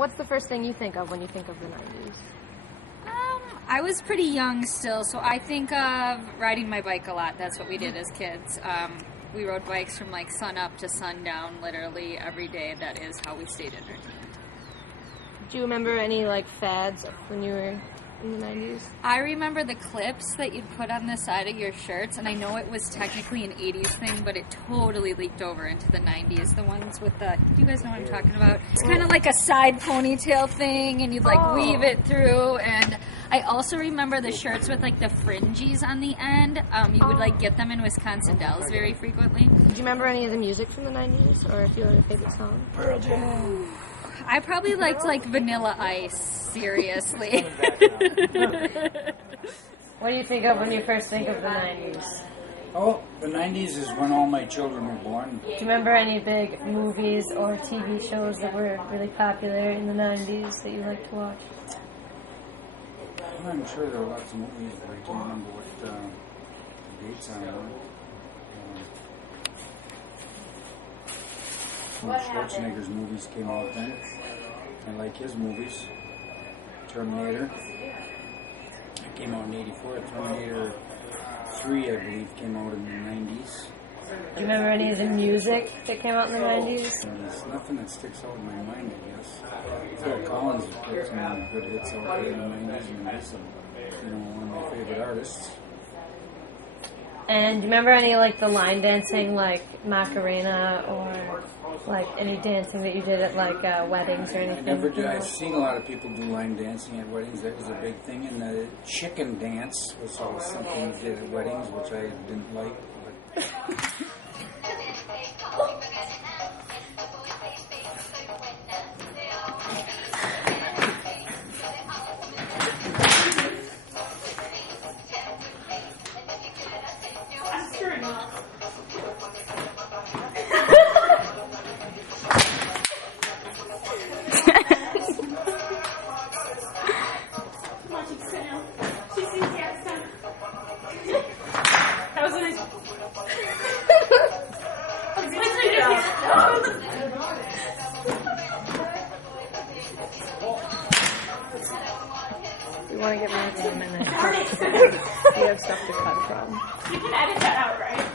What's the first thing you think of when you think of the 90s? I was pretty young still, so I think of riding my bike a lot. That's what we did as kids. We rode bikes from like sun up to sundown, literally every day. That is how we stayed entertained. Do you remember any like fads when you were in the 90s? I remember the clips that you'd put on the side of your shirts, and I know it was technically an 80s thing, but it totally leaked over into the 90s. The ones with the, do you guys know what I'm talking about? It's kind of like a side ponytail thing, and you'd like weave it through, and I also remember the shirts with like the fringes on the end. You would like get them in Wisconsin Dells very frequently. Do you remember any of the music from the 90s, or if you had a favorite song? Pearl Jam. I probably liked like Vanilla Ice, seriously. What do you think of when you first think of the 90s? Oh, the 90s is when all my children were born. Do you remember any big movies or TV shows that were really popular in the 90s that you liked to watch? I'm sure there are lots of movies, but I don't remember what the dates are. Schwarzenegger's movies came out then. I like his movies. Terminator. It came out in '84. Terminator 3, I believe, came out in the 90s. Do you remember any of the music that came out in the 90s? There's nothing that sticks out in my mind, I guess. Phil Collins put some good hits out there in the 90s, and he's one of my favorite artists. And do you remember any like the line dancing, like Macarena, or like any dancing that you did at like weddings or anything? I never did. I've seen a lot of people do line dancing at weddings. That was a big thing. And the chicken dance was always something we did at weddings, which I didn't like. But We want to get back in a minute. We have stuff to cut from. You can edit that out, right?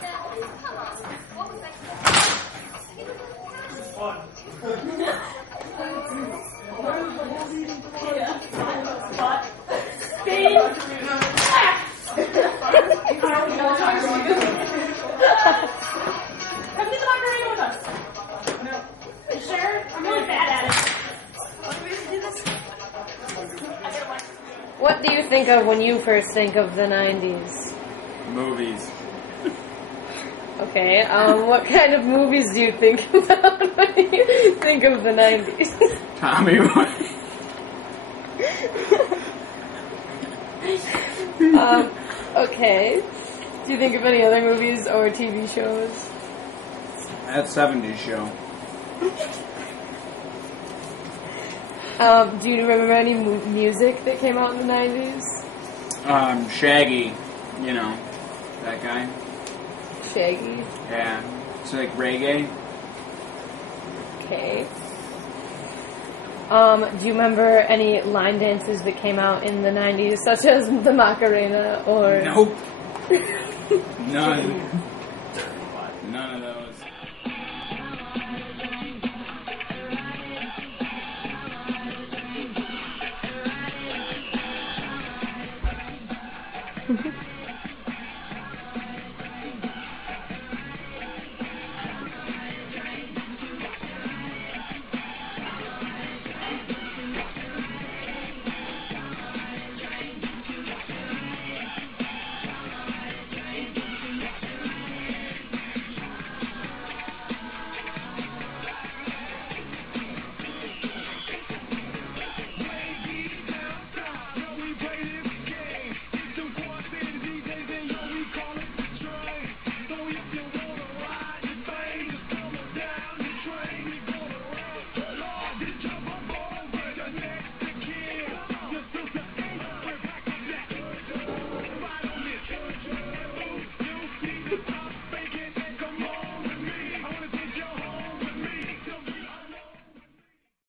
Come do the Macarena with us. You sure? I'm really bad at it. What do you think of when you first think of the 90s? Movies. Okay, what kind of movies do you think about when you think of the 90s? Tommy Boy. Okay. Do you think of any other movies or TV shows? That 70s show. Do you remember any music that came out in the 90s? Shaggy. You know, that guy. Shaggy. Yeah. It's like reggae. Okay. Do you remember any line dances that came out in the 90s, such as the Macarena or... Nope. None.